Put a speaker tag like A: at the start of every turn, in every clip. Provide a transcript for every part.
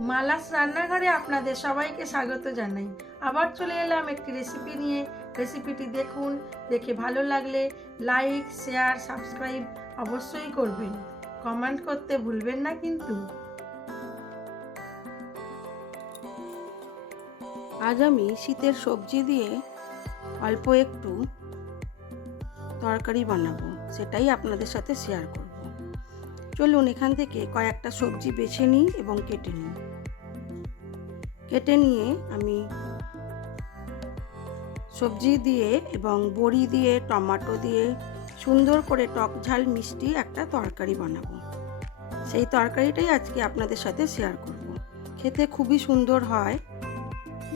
A: মালাস রান্নাঘরে আপনাদের সবাইকে স্বাগত জানাই। আবার চলে এলাম একটি রেসিপি নিয়ে। রেসিপিটি দেখুন, দেখে ভালো লাগলে লাইক শেয়ার সাবস্ক্রাইব অবশ্যই করবেন। কমেন্ট করতে ভুলবেন না কিন্তু।
B: আজ আমি শীতের সবজি দিয়ে অল্প একটু তরকারি বানাবো, সেটাই আপনাদের সাথে শেয়ার করব। চলুন এখান থেকে কয়েকটা সবজি বেছে নিই এবং কেটে নিই। কেটে নিয়ে আমি সবজি দিয়ে এবং বড়ি দিয়ে, টমাটো দিয়ে সুন্দর করে টক ঝাল মিষ্টি একটা তরকারি বানাবো। সেই তরকারিটাই আজকে আপনাদের সাথে শেয়ার করব। খেতে খুবই সুন্দর হয়।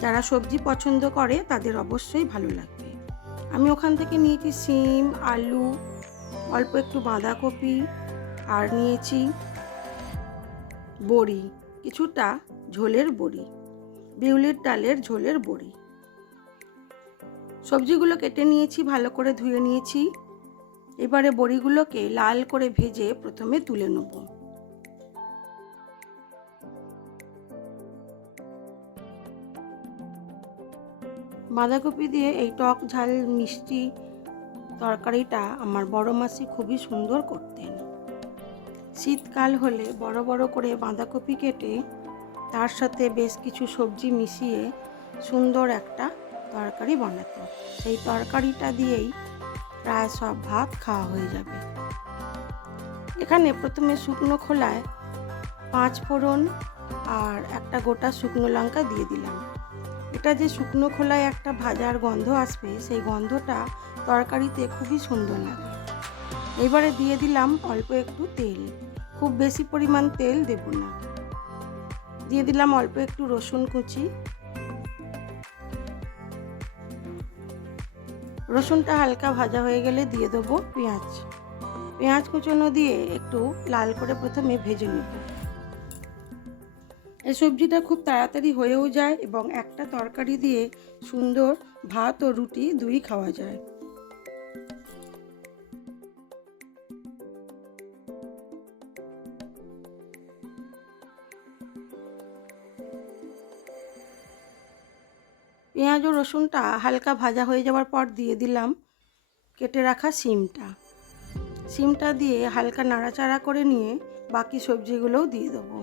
B: যারা সবজি পছন্দ করে তাদের অবশ্যই ভালো লাগবে। আমি ওখান থেকে নিয়েছি সিম আলু, অল্প একটু বাঁধাকপি আর নিয়েছি বড়ি, কিছুটা ঝোলের বড়ি, বিউলির ডালের ঝোলের বড়ি। সবজিগুলো কেটে নিয়েছি, ভালো করে ধুয়ে নিয়েছি। এবারে বড়িগুলোকে লাল করে ভেজে প্রথমে তুলে নেব। বাঁধাকপি দিয়ে এই টক ঝাল মিষ্টি তরকারিটা আমার বড় মাসি খুবই সুন্দর করতেন। শীতকাল হলে বড় বড় করে বাঁধাকপি কেটে তার সাথে বেশ কিছু সবজি মিশিয়ে সুন্দর একটা তরকারি বানাতো। সেই তরকারিটা দিয়েই প্রায় সব ভাত খাওয়া হয়ে যাবে। এখানে প্রথমে শুকনো খোলায় পাঁচ ফোড়ন আর একটা গোটা শুকনো লঙ্কা দিয়ে দিলাম। এটা যে শুকনো খোলায় একটা ভাজার গন্ধ আসবে, সেই গন্ধটা তরকারিতে খুবই সুন্দর লাগে। এবারে দিয়ে দিলাম অল্প একটু তেল। খুব বেশি পরিমাণ তেল দেব না। দিয়ে দিলাম অল্প একটু রসুন কুচি। রসুনটা হালকা ভাজা হয়ে গেলে দিয়ে দেবো পেঁয়াজ। পেঁয়াজ কুচনো দিয়ে একটু লাল করে প্রথমে ভেজে নেব। এই সবজিটা খুব তাড়াতাড়ি হয়েও যায় এবং একটা তরকারি দিয়ে সুন্দর ভাত ও রুটি দুই খাওয়া যায়। পেঁয়াজ ও রসুনটা হালকা ভাজা হয়ে যাওয়ার পর দিয়ে দিলাম কেটে রাখা সিমটা। সিমটা দিয়ে হালকা নাড়াচাড়া করে নিয়ে বাকি সবজিগুলোও দিয়ে দেবো।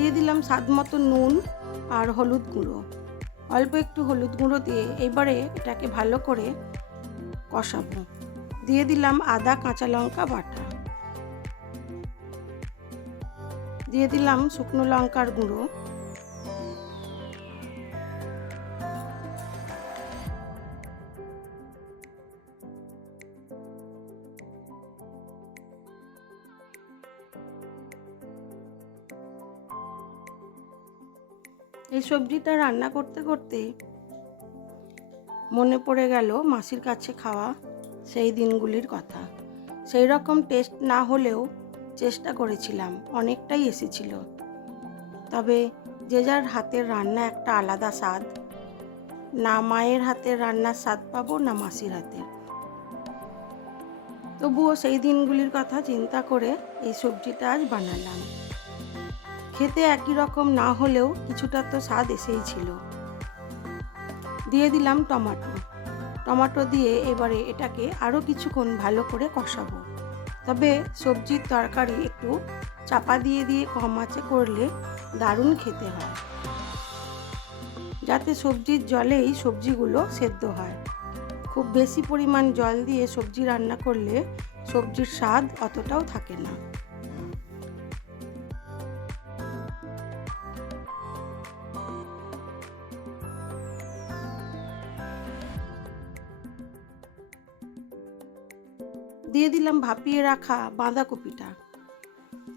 B: দিয়ে দিলাম স্বাদ মতো নুন আর হলুদ গুঁড়ো। অল্প একটু হলুদ গুঁড়ো দিয়ে এবারে এটাকে ভালো করে কষাবো। দিয়ে দিলাম আদা, কাঁচা লঙ্কা, বাটা। দিয়ে দিলাম শুকনো লঙ্কার গুঁড়ো। এই সবজিটা রান্না করতে করতে মনে পড়ে গেল মাসির কাছে খাওয়া সেই দিনগুলির কথা। সেই রকম টেস্ট না হলেও চেষ্টা করেছিলাম, অনেকটাই এসেছিল। তবে যে যার হাতের রান্না একটা আলাদা স্বাদ, না মায়ের হাতের রান্নার স্বাদ পাবো, না মাসির হাতের। তবুও সেই দিনগুলির কথা চিন্তা করে এই সবজিটা আজ বানালাম। খেতে একই রকম না হলেও কিছুটা তো স্বাদ এসেই ছিল। দিয়ে দিলাম টমেটো। টমেটো দিয়ে এবারে এটাকে আরও কিছুক্ষণ ভালো করে কষাবো। তবে সবজির তরকারি একটু চাপা দিয়ে দিয়ে কম আঁচে করলে দারুণ খেতে হয়। যাতে সবজির জলেই সবজিগুলো সেদ্ধ হয়। খুব বেশি পরিমাণ জল দিয়ে সবজি রান্না করলে সবজির স্বাদ অতটাও থাকে না। দিয়ে দিলাম ভাপিয়ে রাখা বাঁধাকপিটা।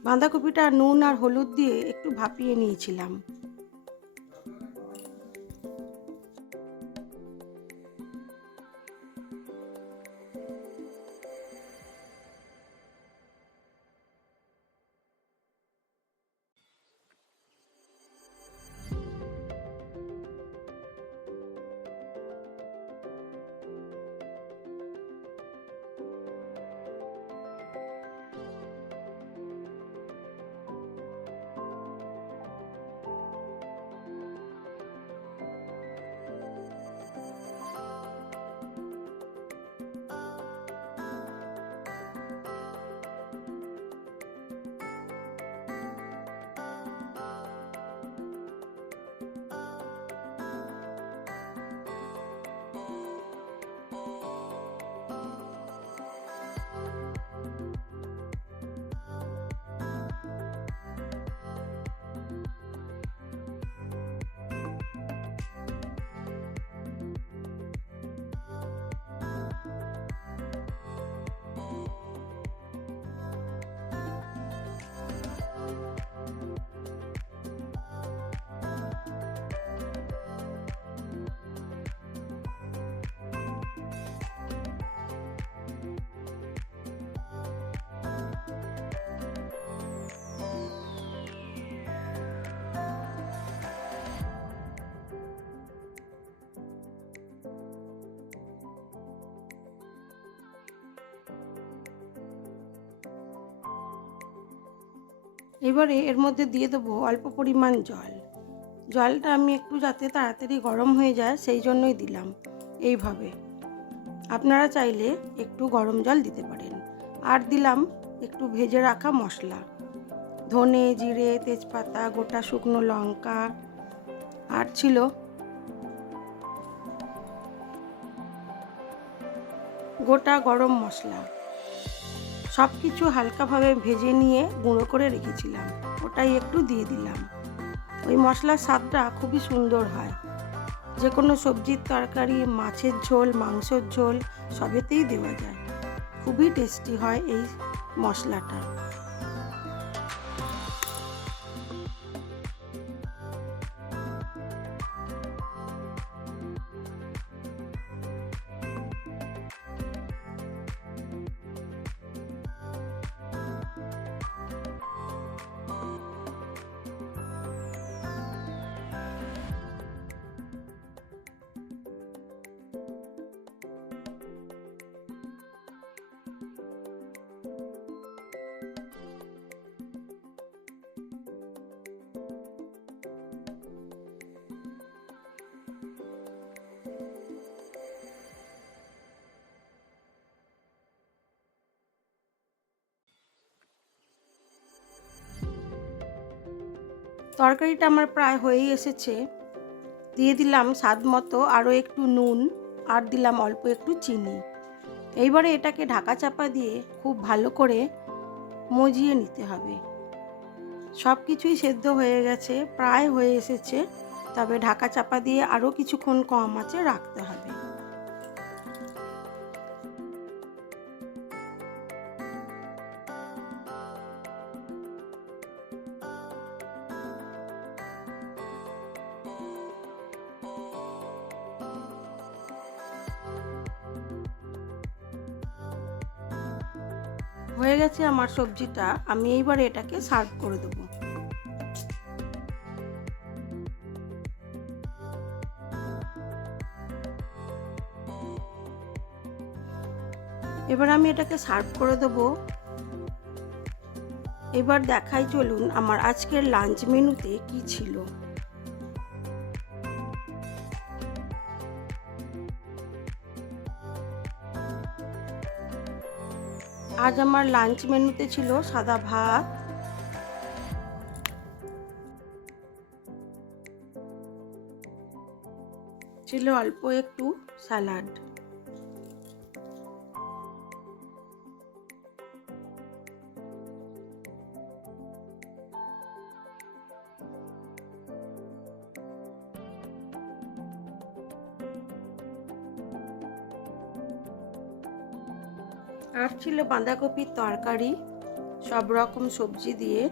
B: বাঁধাকপিটা নুন আর হলুদ দিয়ে একটু ভাপিয়ে নিয়েছিলাম। এবারে এর মধ্যে দিয়ে দেবো অল্প পরিমাণ জল। জলটা আমি একটু যাতে তাড়াতাড়ি গরম হয়ে যায়, সেই জন্যই দিলাম এইভাবে। আপনারা চাইলে একটু গরম জল দিতে পারেন। আর দিলাম একটু ভেজে রাখা মশলা। ধনে, জিরে, তেজপাতা, গোটা শুকনো লঙ্কা। আর ছিল গোটা গরম মশলা। সব কিছু হালকাভাবে ভেজে নিয়ে গুঁড়ো করে রেখেছিলাম। ওটাই একটু দিয়ে দিলাম। ওই মশলার স্বাদটা খুবই সুন্দর হয়। যে কোনো সবজির তরকারি, মাছের ঝোল, মাংসর ঝোল, সবেতেই দেওয়া যায়। খুবই টেস্টি হয় এই মশলাটা। তরকারিটা আমার প্রায় হয়েই এসেছে। দিয়ে দিলাম স্বাদ মতো আরও একটু নুন আর দিলাম অল্প একটু চিনি। এইবারে এটাকে ঢাকা চাপা দিয়ে খুব ভালো করে মজিয়ে নিতে হবে। সব কিছুই সেদ্ধ হয়ে গেছে, প্রায় হয়ে এসেছে, তবে ঢাকা চাপা দিয়ে আরও কিছুক্ষণ কম আছে রাখতে হবে। হয়ে গেছে আমার সবজিটা, আমি এইবার এটাকে সার্ভ করে দেবো। এবার আমি এটাকে সার্ভ করে দেবো। এবার দেখাই চলুন আমার আজকের লাঞ্চ মেনুতে কি ছিল। আজ আমার লাঞ্চ মেনুতে ছিল সাদা ভাত। ছিল অল্প একটু স্যালাড আর ছিল বাঁধাকপির তরকারি, সব রকম সবজি দিয়ে।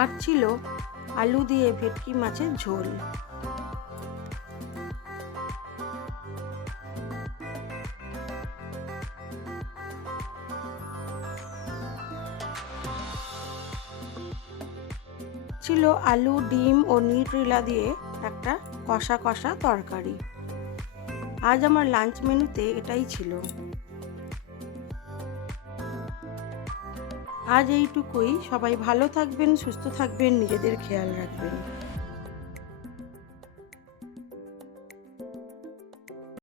B: আর ছিল আলু দিয়ে ভেটকি মাছের ঝোল। ছিল আলু, ডিম ও নিউট্রিলা দিয়ে একটা কষা কষা তরকারি। আজ আমার লাঞ্চ মেনুতে এটাই ছিল। আজ এইটুকুই। সবাই ভালো থাকবেন, সুস্থ থাকবেন, নিজেদের খেয়াল রাখবেন।